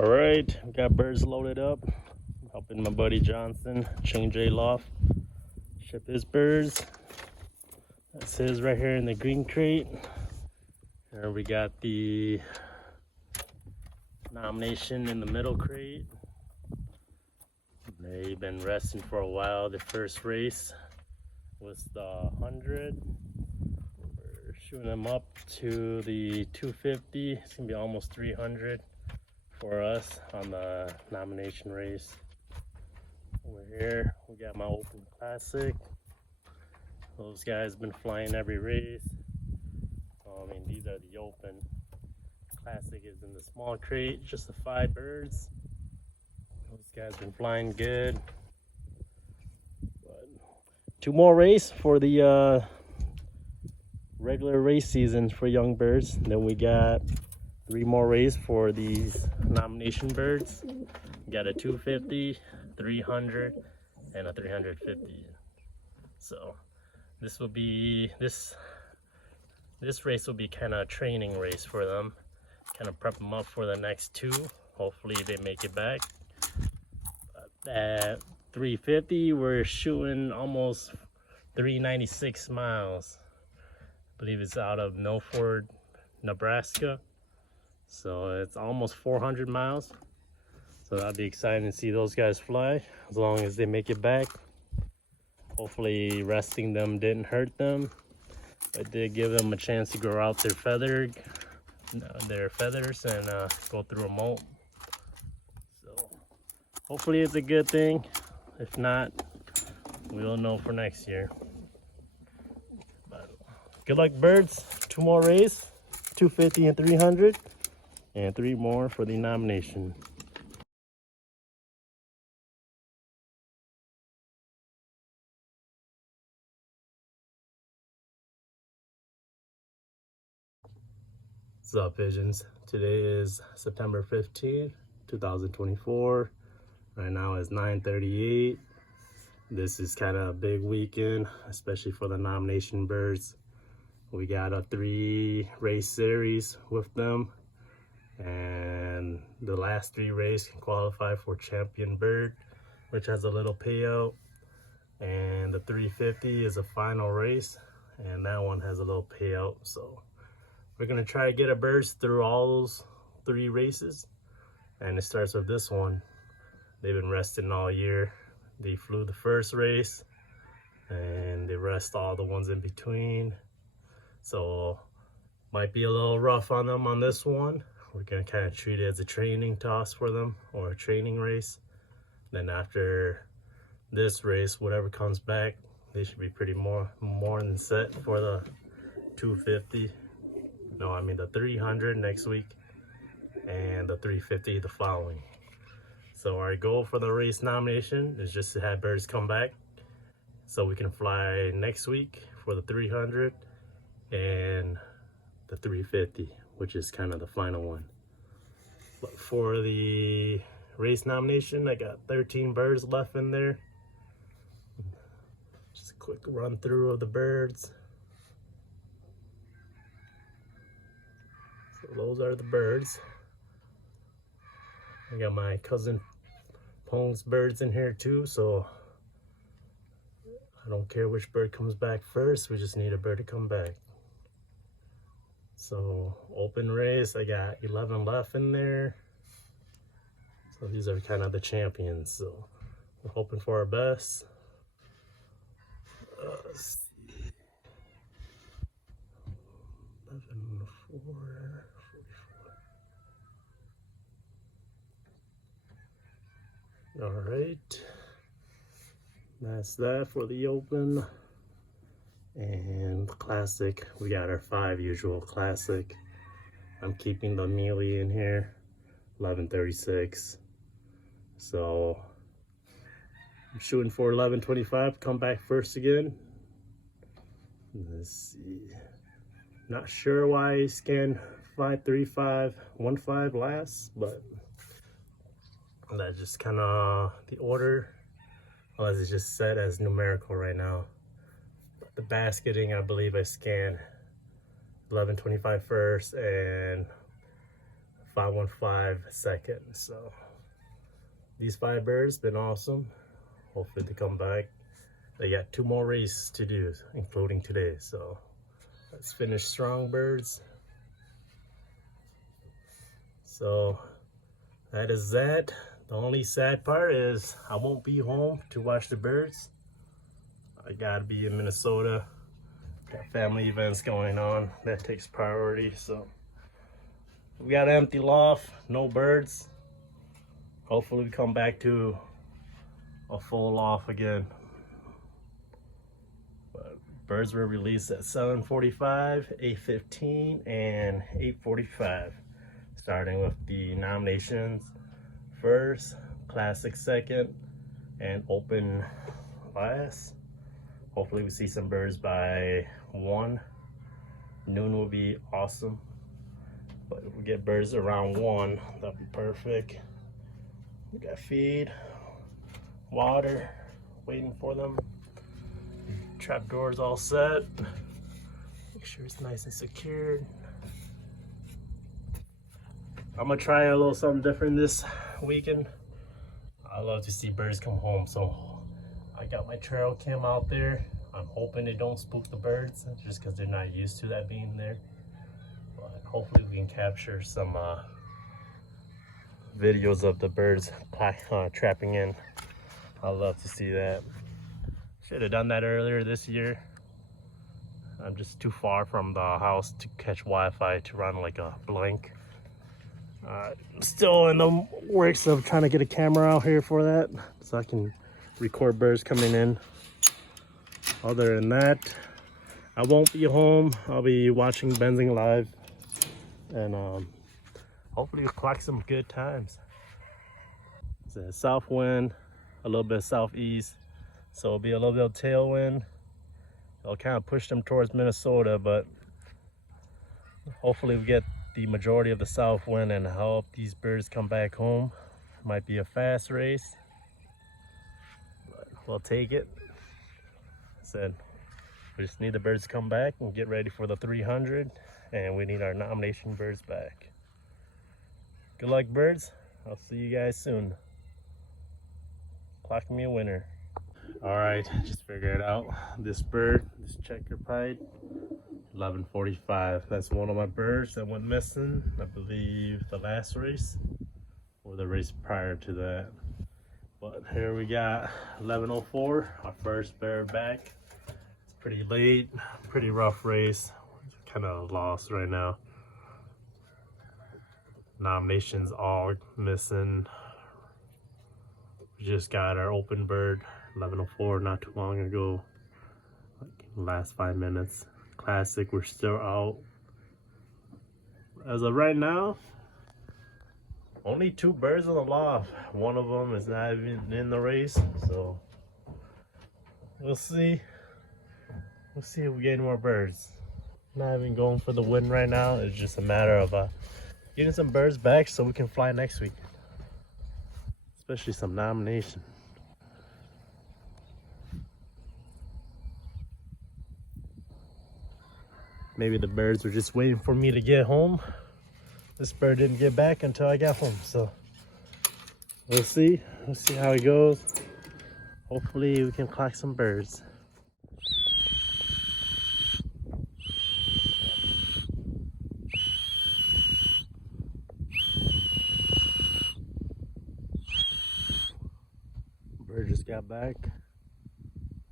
All right, got birds loaded up. I'm helping my buddy Johnson, Chain J Loft, ship his birds. That's his right here in the green crate. Here we got the nomination in the middle crate. They've been resting for a while. The first race was the 100. We're shooting them up to the 250. It's gonna be almost 300 for us on the nomination race. Over here we got my open classic. Those guys been flying every race. I mean, these are the open. Classic is in the small crate, just the 5 birds. Those guys been flying good. But 2 more race for the regular race season for young birds. Then we got 3 more race for these nomination birds. We got a 250, 300, and a 350. So this will be this race will be kind of a training race for them, kind of prep them up for the next 2. Hopefully they make it back. At 350 we're shooting almost 396 miles. I believe it's out of Milford, Nebraska. So it's almost 400 miles. So that'll be exciting to see those guys fly, as long as they make it back. Hopefully resting them didn't hurt them. It did give them a chance to grow out their feathers and go through a molt. So hopefully it's a good thing. If not, we'll know for next year. But good luck, birds. 2 more races, 250 and 300, and 3 more for the nomination. What's up, Pigeons? Today is September 15th, 2024. Right now it's 9:38. This is kind of a big weekend, especially for the nomination birds. We got a 3 race series with them, and the last 3 races can qualify for champion bird, which has a little payout. And the 350 is a final race, and that one has a little payout. So we're gonna try to get our birds through all those 3 races, and it starts with this one. They've been resting all year. They flew the first race, and they rest all the ones in between. So might be a little rough on them on this one. We're gonna kind of treat it as a training toss for them, or a training race. Then after this race, whatever comes back, they should be pretty more than set for the 250. No, I mean the 300 next week, and the 350 the following. So our goal for the race nomination is just to have birds come back so we can fly next week for the 300 and the 350, which is kind of the final one. But for the race nomination, I got 13 birds left in there. Just a quick run through of the birds. So those are the birds. I got my cousin Pong's birds in here too, so I don't care which bird comes back first, we just need a bird to come back. So open race, I got 11 left in there. So these are kind of the champions, so we're hoping for our best. Let's see. 11, 4, 44. All right, that's that for the open. And classic, we got our 5 usual classic. I'm keeping the mealy in here, 1136. So I'm shooting for 1125, come back first again. Let's see, not sure why I scanned 53515 last, but that's just kind of the order, unless it's just set as numerical right now. But the basketing, I believe I scanned 1125 first and 515 seconds. So these 5 birds been awesome. Hopefully they come back. They got 2 more races to do, including today. So let's finish strong, birds. So that is that. The only sad part is I won't be home to watch the birds. I gotta be in Minnesota. Got family events going on. That takes priority. So we got an empty loft, no birds. Hopefully we come back to a full loft again. But birds were released at 7:45, 8:15, and 8:45. Starting with the nominations first, classic second, and open last. Hopefully we see some birds by 1. Noon will be awesome. But if we get birds around 1, that'll be perfect. We got feed, water, waiting for them. Trap doors all set. Make sure it's nice and secured. I'm gonna try a little something different this weekend. I love to see birds come home, so I got my trail cam out there. I'm hoping they don't spook the birds, just because they're not used to that being there. But hopefully we can capture some videos of the birds trapping in. I love to see that. Should have done that earlier this year. I'm just too far from the house to catch Wi-Fi to run like a blink. Still in the works of trying to get a camera out here for that, so I can record birds coming in. Other than that, I won't be home. I'll be watching Benzing live, and hopefully we'll collect some good times. It's a south wind, a little bit of southeast, so it'll be a little bit of tailwind. It'll kind of push them towards Minnesota, but hopefully we get the majority of the south wind and help these birds come back home. Might be a fast race, but we'll take it. Said we just need the birds to come back and get ready for the 300, and we need our nomination birds back. Good luck, birds. I'll see you guys soon. Clock me a winner. All right, just figured it out. This bird, this checker pied, 11:45. That's one of my birds that went missing, I believe the last race or the race prior to that. But here we got 11:04, our first bird back. It's pretty late, pretty rough race. Kind of lost right now. Nominations all missing. We just got our open bird, 11:04, not too long ago, like last 5 minutes. Classic, we're still out. As of right now, only 2 birds in the loft. One of them is not even in the race, so we'll see. We'll see if we get any more birds. Not even going for the win right now. It's just a matter of getting some birds back so we can fly next week, especially some nomination. Maybe the birds were just waiting for me to get home. This bird didn't get back until I got home, so we'll see. We'll see how it goes. Hopefully we can collect some birds. Bird just got back.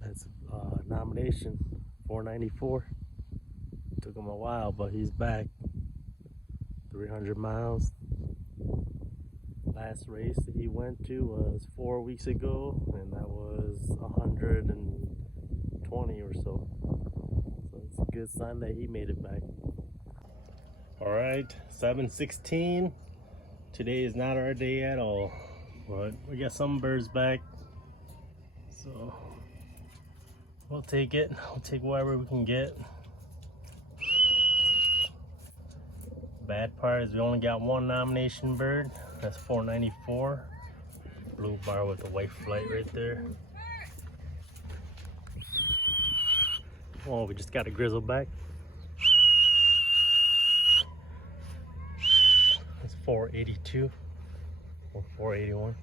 That's nomination 494. Took him a while, but he's back. 300 miles. Last race that he went to was 4 weeks ago, and that was 120 or so. So it's a good sign that he made it back. All right, 7:16. Today is not our day at all, but we got some birds back, so we'll take it. We'll take whatever we can get. Bad part is we only got 1 nomination bird. That's 494. Blue bar with the white flight right there. Oh, we just got a grizzle back. That's 482 or 481.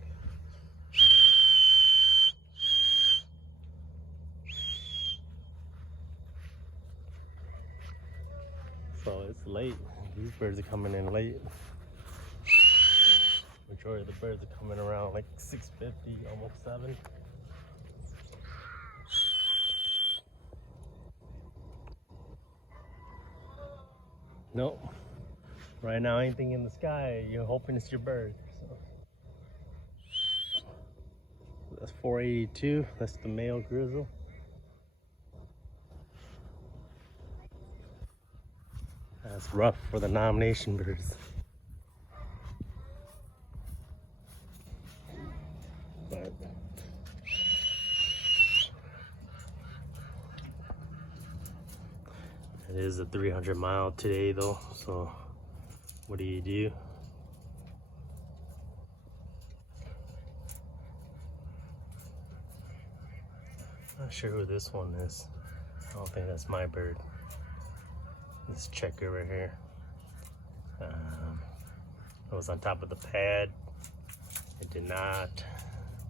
So it's late. These birds are coming in late. Majority of the birds are coming around like 6:50, almost 7. Nope. Right now, anything in the sky, you're hoping it's your bird. So that's 482. That's the male grizzle. That's rough for the nomination birds. But it is a 300-mile today though, so what do? Not sure who this one is. I don't think that's my bird. This checker right here. It was on top of the pad. It did not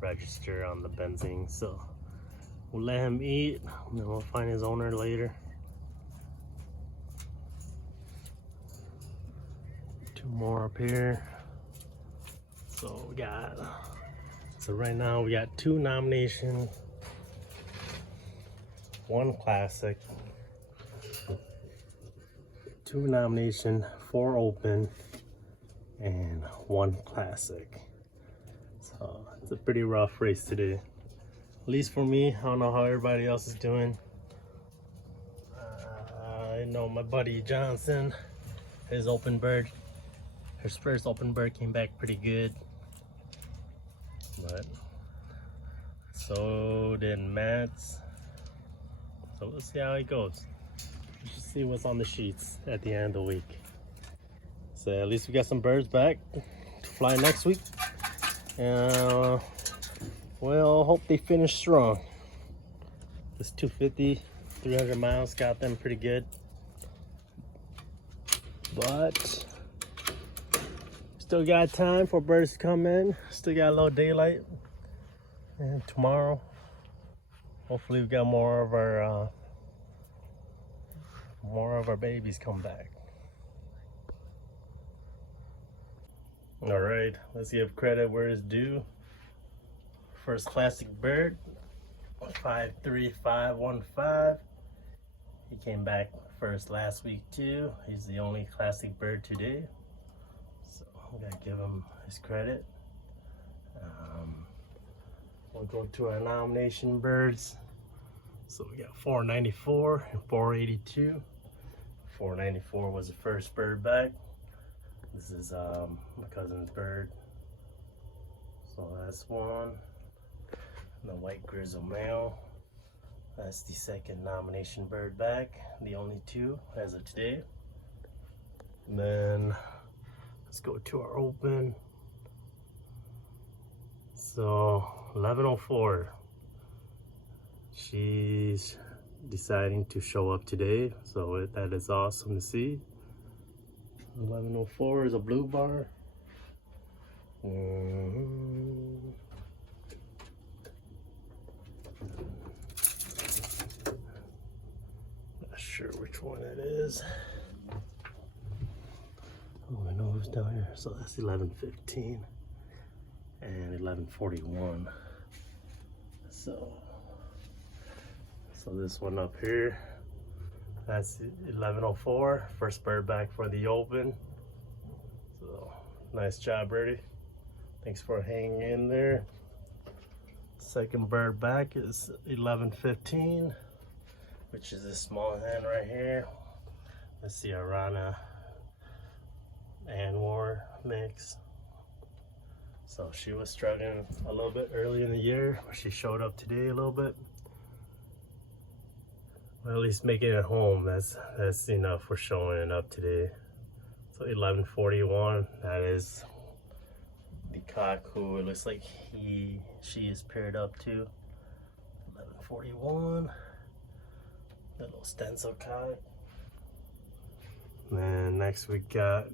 register on the benzene, so we'll let him eat and then we'll find his owner later. Two more up here. So right now we got 2 nominations, 1 classic, 2 nomination, 4 open, and 1 classic. So it's a pretty rough race today, at least for me. I don't know how everybody else is doing. I know my buddy Johnson, his open bird, his first open bird came back pretty good, but so did Matt's. So we'll see how it goes. We should see what's on the sheets at the end of the week. So at least we got some birds back to fly next week. Well, hope they finish strong. This 250, 300 miles got them pretty good. But still got time for birds to come in. Still got a little daylight. And tomorrow, hopefully we got more of our babies come back. All right, let's give credit where it's due. First classic bird, 53515. He came back first last week too. He's the only classic bird today, so we gotta give him his credit. We'll go to our nomination birds. So we got 494 and 482. 494 was the first bird back. This is my cousin's bird. So that's one. And the white grizzle male. That's the second nomination bird back. The only 2 as of today. And then let's go to our open. So 1104. She's deciding to show up today, so that is awesome to see. 1104 is a blue bar. Not sure which one it is. Oh, I know who's down here. So that's 1115 and 1141. So this one up here, that's 1104, first bird back for the open. So nice job, birdie. Thanks for hanging in there. Second bird back is 1115, which is this small hen right here. Let's see, Arana and War mix. So she was struggling a little bit early in the year, but she showed up today a little bit. Well, at least making it home, that's enough for showing it up today. So 1141, that is the cock who it looks like she is paired up to. 1141, the little stencil cock. And then next we got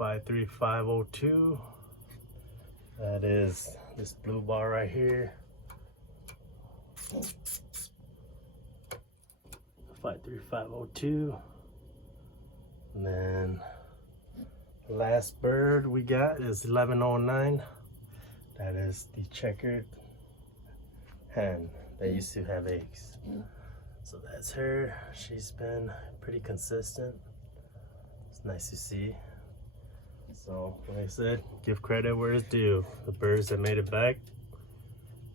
53502. That is this blue bar right here. 53502. And then last bird we got is 1109. That is the checkered hen that used to have eggs. So that's her. She's been pretty consistent. It's nice to see. So like I said, give credit where it's due. The birds that made it back,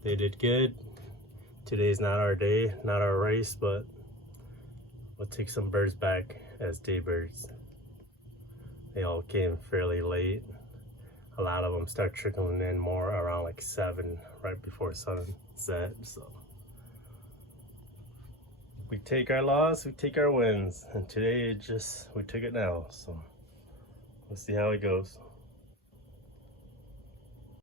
they did good. Today's not our day, not our race, but we'll take some birds back as day birds. They all came fairly late. A lot of them start trickling in more around like 7, right before sunset. So we take our loss, we take our wins, and today we took it now. So we'll see how it goes.